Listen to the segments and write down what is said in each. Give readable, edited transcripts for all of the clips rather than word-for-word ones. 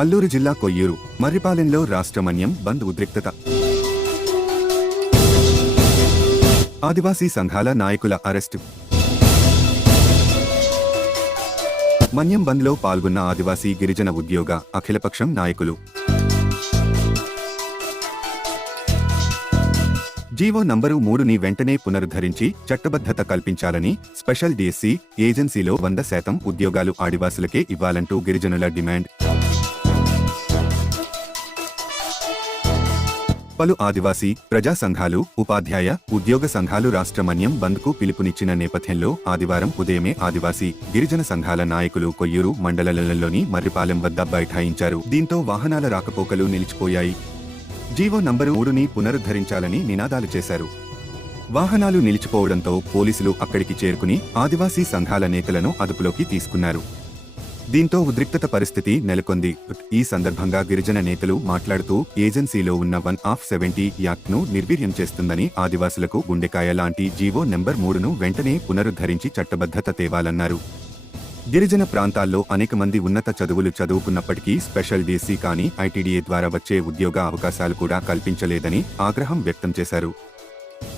అల్లూరు జిల్లా కొయ్యూరు మర్రిపాలెంలో రాష్ట్ర మన్యం బంద్ ఉద్రిక్తత. ఆదివాసీ సంఘాల నాయకుల అరెస్టు. మన్యం బంద్లో పాల్గొన్న ఆదివాసీ గిరిజన ఉద్యోగ అఖిలపక్షం నాయకులు. జీవో నంబరు 3ని వెంటనే పునరుద్ధరించి చట్టబద్ధత కల్పించాలని స్పెషల్ డిఎస్సి ఏజెన్సీలో 100% ఉద్యోగాలు ఆదివాసులకే ఇవ్వాలంటూ గిరిజనుల డిమాండ్. పలు ఆదివాసీ ప్రజా సంఘాలు, ఉపాధ్యాయ, ఉద్యోగ సంఘాలు రాష్ట్ర మన్యం బంద్కు పిలుపునిచ్చిన నేపథ్యంలో ఆదివారం ఉదయమే ఆదివాసీ గిరిజన సంఘాల నాయకులు కొయ్యూరు మండలంలోని మర్రిపాలెం వద్ద బైఠాయించారు. దీంతో వాహనాల రాకపోకలు నిలిచిపోయాయి. జీవో నంబరు 3ని పునరుద్ధరించాలని నినాదాలు చేశారు. వాహనాలు నిలిచిపోవడంతో పోలీసులు అక్కడికి చేరుకుని ఆదివాసీ సంఘాల నేతలను అదుపులోకి తీసుకున్నారు. దీంతో ఉద్రిక్తత పరిస్థితి నెలకొంది. ఈ సందర్భంగా గిరిజన నేతలు మాట్లాడుతూ ఏజెన్సీలో ఉన్న 170 యాక్ట్ను నిర్వీర్యం చేస్తుందని, ఆదివాసులకు గుండెకాయ లాంటి జీవో నంబర్ 3ను వెంటనే పునరుద్ధరించి చట్టబద్ధత తేవాలన్నారు. గిరిజన ప్రాంతాల్లో అనేక మంది ఉన్నత చదువులు చదువుకున్నప్పటికీ స్పెషల్ డిఎస్సి కానీ ఐటీడీఏ ద్వారా వచ్చే ఉద్యోగ అవకాశాలు కూడా కల్పించలేదని ఆగ్రహం వ్యక్తం చేశారు.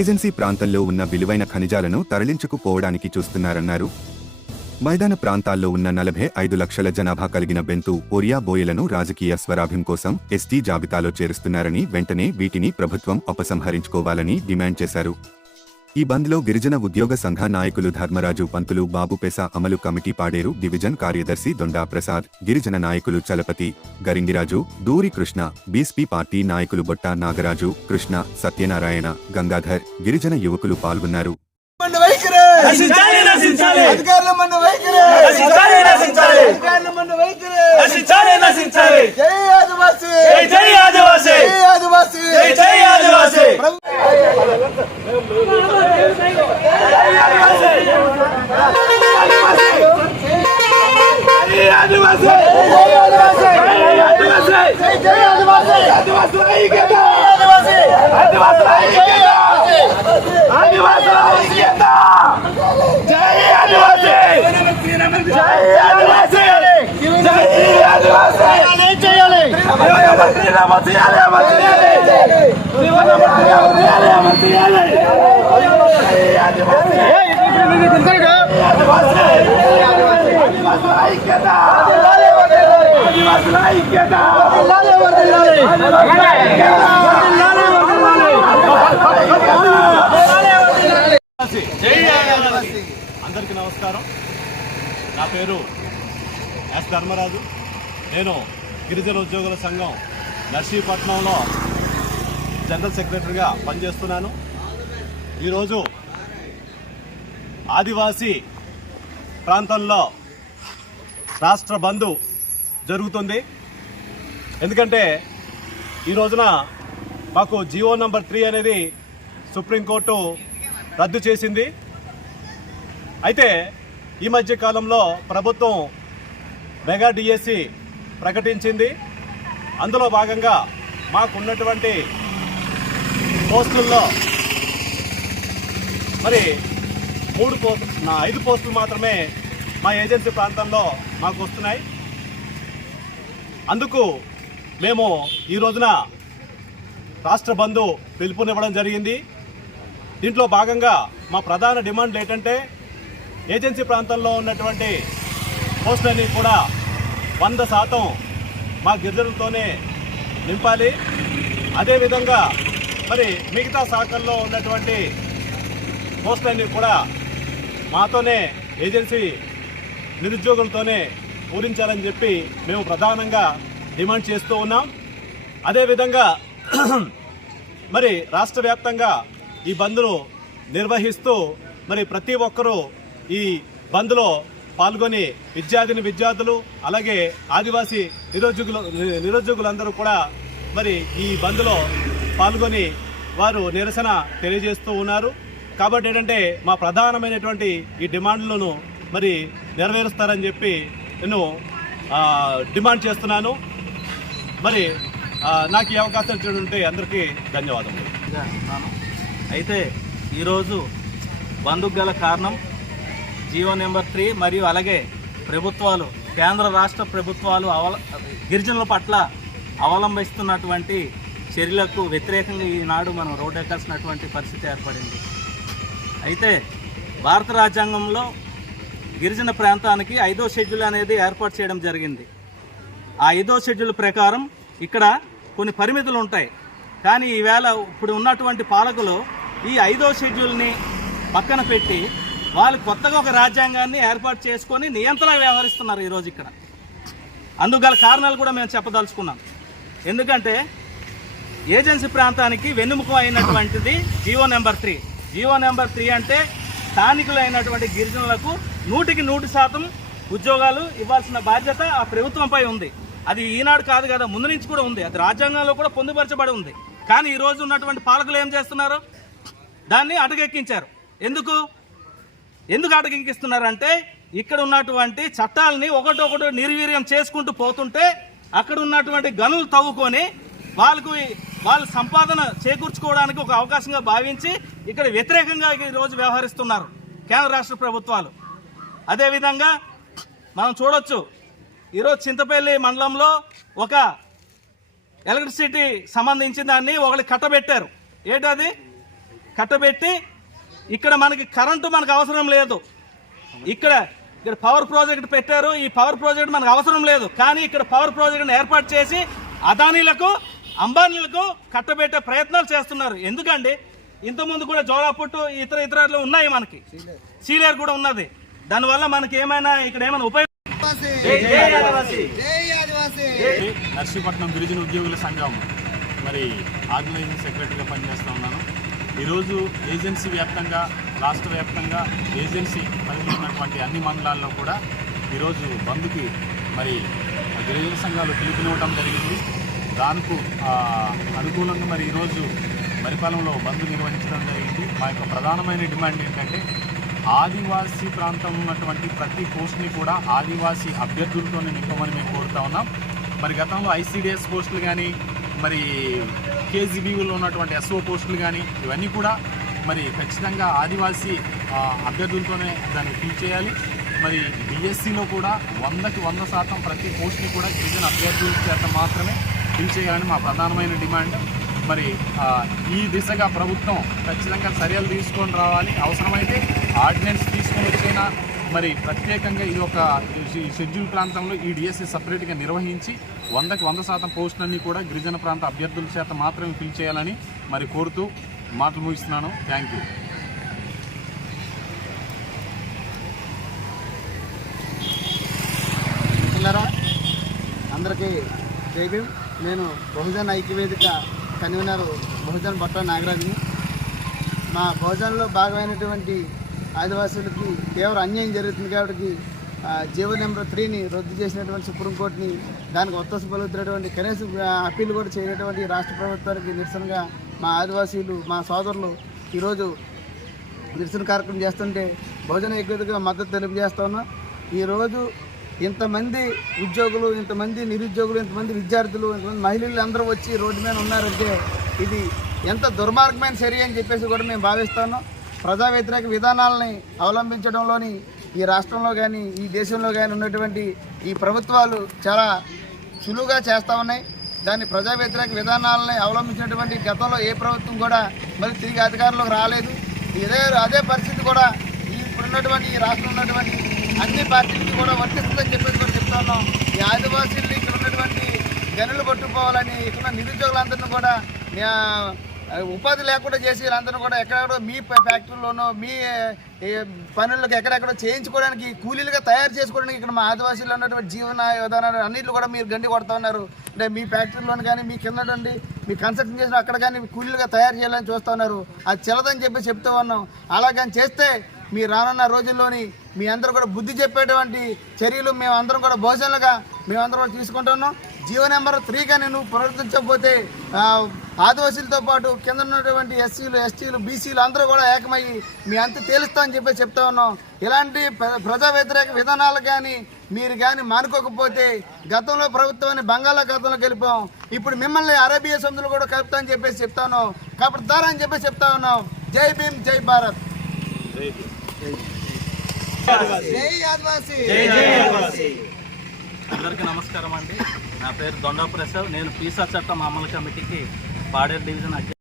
ఏజెన్సీ ప్రాంతంలో ఉన్న విలువైన ఖనిజాలను తరలించుకుపోవడానికి చూస్తున్నారన్నారు. మైదాన ప్రాంతాల్లో ఉన్న 45 లక్షల జనాభా కలిగిన బెంతు, ఒరియా బోయలను రాజకీయ స్వరాభ్యం కోసం ఎస్టీ జాబితాలో చేరుస్తున్నారని, వెంటనే వీటిని ప్రభుత్వం ఉపసంహరించుకోవాలని డిమాండ్ చేశారు. ఈ బంద్లో గిరిజన ఉద్యోగ సంఘ నాయకులు ధర్మరాజు పంతులు, బాబుపేస అమలు కమిటీ పాడేరు డివిజన్ కార్యదర్శి దొండా ప్రసాద్, గిరిజన నాయకులు చలపతి, గరింగిరాజు, దూరి కృష్ణ, బీఎస్పీ పార్టీ నాయకులు బొట్ట నాగరాజు, కృష్ణ, సత్యనారాయణ, గంగాధర్, గిరిజన యువకులు పాల్గొన్నారు. అందరికీ నమస్కారం. నా పేరు ఎస్ ధర్మరాజు. నేను గిరిజన ఉద్యోగుల సంఘం నర్సీపట్నంలో జనరల్ సెక్రటరీగా పనిచేస్తున్నాను. ఈరోజు ఆదివాసీ ప్రాంతంలో రాష్ట్ర బంద్ జరుగుతుంది. ఎందుకంటే ఈ రోజున మాకు జీవో నంబర్ 3 అనేది సుప్రీంకోర్టు రద్దు చేసింది. అయితే ఈ మధ్య కాలంలో ప్రభుత్వం మెగా డిఎస్సి ప్రకటించింది. అందులో భాగంగా మాకున్నటువంటి పోస్టుల్లో మరి 5 పోస్టులు మాత్రమే మా ఏజెన్సీ ప్రాంతంలో మాకు వస్తున్నాయి. అందుకు మేము ఈ రోజున రాష్ట్ర బంద్ పిలుపునివ్వడం జరిగింది. దీంట్లో భాగంగా మా ప్రధాన డిమాండ్ ఏంటంటే ఏజెన్సీ ప్రాంతంలో ఉన్నటువంటి పోస్టులన్నీ కూడా 100% మా గిరిజనులతోనే నింపాలి. అదేవిధంగా మరి మిగతా శాఖల్లో ఉన్నటువంటి పోస్టులన్నీ కూడా మాతోనే, ఏజెన్సీ నిరుద్యోగులతోనే పూరించాలని చెప్పి మేము ప్రధానంగా డిమాండ్ చేస్తూ ఉన్నాం. అదేవిధంగా మరి రాష్ట్ర వ్యాప్తంగా ఈ బంద్ను నిర్వహిస్తూ మరి ప్రతి ఒక్కరూ ఈ బంద్లో పాల్గొని విద్యార్థులు అలాగే ఆదివాసీ నిరుద్యోగులందరూ కూడా మరి ఈ బంద్లో పాల్గొని వారు నిరసన తెలియజేస్తూ ఉన్నారు. కాబట్టి ఏంటంటే మా ప్రధానమైనటువంటి ఈ డిమాండ్లను మరి నెరవేరుస్తారని చెప్పి నేను డిమాండ్ చేస్తున్నాను. మరి నాకు ఈ అవకాశం ఇచ్చినటువంటి అందరికీ ధన్యవాదములు. అయితే ఈరోజు బంద్కు గల కారణం జీవో నెంబర్ 3 మరియు అలాగే ప్రభుత్వాలు, కేంద్ర రాష్ట్ర ప్రభుత్వాలు గిరిజనుల పట్ల అవలంబిస్తున్నటువంటి చర్యలకు వ్యతిరేకంగా ఈనాడు మనం రోడ్డు ఎక్కాల్సినటువంటి పరిస్థితి ఏర్పడింది. అయితే భారత రాజ్యాంగంలో గిరిజన ప్రాంతానికి 5వ షెడ్యూల్ అనేది ఏర్పాటు చేయడం జరిగింది. ఆ 5వ షెడ్యూల్ ప్రకారం ఇక్కడ కొన్ని పరిమితులు ఉంటాయి. కానీ ఈవేళ ఇప్పుడు ఉన్నటువంటి పాలకులు ఈ 5వ షెడ్యూల్ని పక్కన పెట్టి వాళ్ళు కొత్తగా ఒక రాజ్యాంగాన్ని ఏర్పాటు చేసుకొని నియంత్రణ వ్యవహరిస్తున్నారు ఈరోజు ఇక్కడ. అందుకు గల కారణాలు కూడా మేము చెప్పదలుచుకున్నాం. ఎందుకంటే ఏజెన్సీ ప్రాంతానికి వెన్నెముక అయినటువంటిది జీవో నెంబర్ 3. జీవో నెంబర్ 3 అంటే స్థానికులైనటువంటి గిరిజనులకు 100% ఉద్యోగాలు ఇవ్వాల్సిన బాధ్యత ఆ ప్రభుత్వంపై ఉంది. అది ఈనాడు కాదు కదా, ముందు నుంచి కూడా ఉంది. అది రాజ్యాంగంలో కూడా పొందుపరచబడి ఉంది. కానీ ఈరోజు ఉన్నటువంటి పాలకులు ఏం చేస్తున్నారు? దాన్ని అటకెక్కించారు. ఎందుకు అటకెక్కిస్తున్నారంటే ఇక్కడ ఉన్నటువంటి చట్టాలని ఒకటొకటి నిర్వీర్యం చేసుకుంటూ పోతుంటే అక్కడ ఉన్నటువంటి గనులు తవ్వుకొని వాళ్ళ సంపాదన చేకూర్చుకోవడానికి ఒక అవకాశంగా భావించి ఇక్కడ వ్యతిరేకంగా ఈరోజు వ్యవహరిస్తున్నారు కేంద్ర రాష్ట్ర ప్రభుత్వాలు. అదేవిధంగా మనం చూడొచ్చు, ఈరోజు చింతపల్లి మండలంలో ఒక ఎలక్ట్రిసిటీ సంబంధించిన దాన్ని ఒకటి కట్టబెట్టారు. ఏంటది? కట్టబెట్టి ఇక్కడ మనకి కరెంటు మనకు అవసరం లేదు, ఇక్కడ పవర్ ప్రాజెక్ట్ పెట్టారు. ఈ పవర్ ప్రాజెక్ట్ మనకు అవసరం లేదు, కానీ ఇక్కడ పవర్ ప్రాజెక్ట్ని ఏర్పాటు చేసి అదానీలకు, అంబానీలకు కట్టబెట్టే ప్రయత్నాలు చేస్తున్నారు. ఎందుకండి? ఇంతకుముందు కూడా జోలాపుట్టు ఇతర ఉన్నాయి, మనకి సీలేరు కూడా ఉన్నది. దానివల్ల మనకి ఏమైనా ఇక్కడ ఏమైనా ఉపయోగం? నర్సీపట్నం గిరిజన ఉద్యోగుల సంఘం మరి ఆర్గనైజింగ్ సెక్రటరీగా పనిచేస్తూ ఉన్నాను. ఈరోజు ఏజెన్సీ వ్యాప్తంగా, రాష్ట్ర వ్యాప్తంగా ఏజెన్సీ పరిధిలో ఉన్నటువంటి అన్ని మండలాల్లో కూడా ఈరోజు బంద్కి మరి గిరిజన సంఘాలు పిలుపునివ్వడం జరిగింది. దానికి అనుకూలంగా మరి ఈరోజు మరిపాలెంలో బంద్ నిర్వహించడం జరిగింది. మా యొక్క ప్రధానమైన డిమాండ్ ఏంటంటే ఆదివాసీ ప్రాంతంలో ఉన్నటువంటి ప్రతి పోస్ట్ని కూడా ఆదివాసీ అభ్యర్థులతోనే నింపమని మేము కోరుతా ఉన్నాం. మరి గతంలో ఐసీడీఎస్ పోస్టులు కానీ, మరి కేజీబీలో ఉన్నటువంటి ఎస్ఓ పోస్టులు కానీ, ఇవన్నీ కూడా మరి ఖచ్చితంగా ఆదివాసీ అభ్యర్థులతోనే దాన్ని ఫిల్ చేయాలి. మరి బీఎస్సీలో కూడా 100కి 100% ప్రతి పోస్ట్ని కూడా గిరిజన అభ్యర్థుల చేత మాత్రమే ఫిల్ చేయాలని మా ప్రధానమైన డిమాండ్. మరి ఈ దిశగా ప్రభుత్వం ఖచ్చితంగా చర్యలు తీసుకొని రావాలి. అవసరమైతే ఆర్డినెన్స్ తీసుకొని వచ్చైనా మరి ప్రత్యేకంగా ఇది ఒక షెడ్యూల్ ప్రాంతంలో ఈ డిఎస్సి సపరేట్గా నిర్వహించి 100కి 100% పోస్టులన్నీ కూడా గిరిజన ప్రాంత అభ్యర్థుల చేత మాత్రమే ఫిల్ చేయాలని మరి కోరుతూ మాటలు ముగిస్తున్నాను. Thank you. అందరికీ జై భీమ్. నేను బహుజన్ ఐక్యవేదిక కన్వీనర్ బహుజన్ బట్ట నాగరాజుని. మా బహుజన్లో భాగమైనటువంటి ఆదివాసులకి తీవ్ర అన్యాయం జరుగుతుంది కాబట్టి జీవో నెంబర్ 3ని రద్దు చేసినటువంటి సుప్రీంకోర్టుని దానికి ఒత్తసు పలుకుతున్నటువంటి కనీసం అప్పీల్ కూడా చేయనటువంటి రాష్ట్ర ప్రభుత్వానికి నిరసనగా మా ఆదివాసీలు, మా సోదరులు ఈరోజు నిరసన కార్యక్రమం చేస్తుంటే బహుజన ఐక్యవేదికగా మద్దతు తెలియజేస్తా ఉన్నాం. ఈరోజు ఇంతమంది ఉద్యోగులు, ఇంతమంది నిరుద్యోగులు, ఇంతమంది విద్యార్థులు, ఇంతమంది మహిళలు అందరూ వచ్చి రోడ్డు మీద ఉన్నారంటే ఇది ఎంత దుర్మార్గమైన చర్య అని చెప్పేసి కూడా మేము భావిస్తాను. ప్రజా వ్యతిరేక విధానాలని అవలంబించడంలోని ఈ రాష్ట్రంలో కానీ, ఈ దేశంలో కానీ ఉన్నటువంటి ఈ ప్రభుత్వాలు చాలా సులువుగా చేస్తూ ఉన్నాయి. దాన్ని ప్రజా వ్యతిరేక విధానాలని అవలంబించినటువంటి గతంలో ఏ ప్రభుత్వం కూడా మళ్ళీ తిరిగి అధికారంలోకి రాలేదు. అదే పరిస్థితి కూడా ఇప్పుడున్నటువంటి ఈ రాష్ట్రంలో ఉన్నటువంటి అన్ని పార్టీలకి కూడా వర్తిస్తుందని చెప్పేసి కూడా చెప్తా ఉన్నాం. ఈ ఆదివాసీలు ఇక్కడ ఉన్నటువంటి గనులు పట్టుకోవాలని, ఇక్కడ నిరుద్యోగులందరినీ కూడా ఉపాధి లేకుండా చేసి వీళ్ళందరూ కూడా ఎక్కడెక్కడో మీ ఫ్యాక్టరీలోనో మీ పనులకు ఎక్కడెక్కడో చేయించుకోవడానికి, కూలీలుగా తయారు చేసుకోవడానికి ఇక్కడ మా ఆదివాసీలో ఉన్నటువంటి జీవన విధానాలు అన్నింటిలో కూడా మీరు గండి కొడతా ఉన్నారు. అంటే మీ ఫ్యాక్టరీలోని కానీ, మీ కింద నుండి మీ కన్స్ట్రక్షన్ చేసిన అక్కడ కానీ కూలీలుగా తయారు చేయాలని చూస్తూ ఉన్నారు. అది చెల్లదని చెప్పి చెప్తూ ఉన్నాం. అలాగని చేస్తే మీ రానున్న రోజుల్లోని మీ అందరూ కూడా బుద్ధి చెప్పేటువంటి చర్యలు మేమందరం కూడా భోజనాలుగా మేమందరం కూడా తీసుకుంటున్నాం. జీవో నెంబర్ 3 కానీ నువ్వు పునరుద్ధరించకపోతే ఆదివాసీలతో పాటు కింద ఉన్నటువంటి ఎస్సీలు, ఎస్టీలు, బీసీలు అందరూ కూడా ఏకమయ్యి మీ అంత తేలుస్తామని చెప్పి చెప్తా ఉన్నాం. ఇలాంటి ప్రజా వ్యతిరేక విధానాలు కానీ మీరు కానీ మానుకోకపోతే గతంలో ప్రభుత్వాన్ని బంగాళాఖాతంలో కలిపాం, ఇప్పుడు మిమ్మల్ని అరేబియా సముద్రంలో కూడా కలుపుతామని చెప్పేసి చెప్తా ఉన్నాం. కలుపుతారని చెప్పి చెప్తా ఉన్నాం. జై భీమ్, జై భారత్. జై ఆదివాసీ. అందరికీ నమస్కారం అండి. నా పేరు దొండా ప్రసాద్. నేను పీసా చట్టం అమలు కమిటీకి పాడేరు డివిజన్ అధ్యక్షుడు.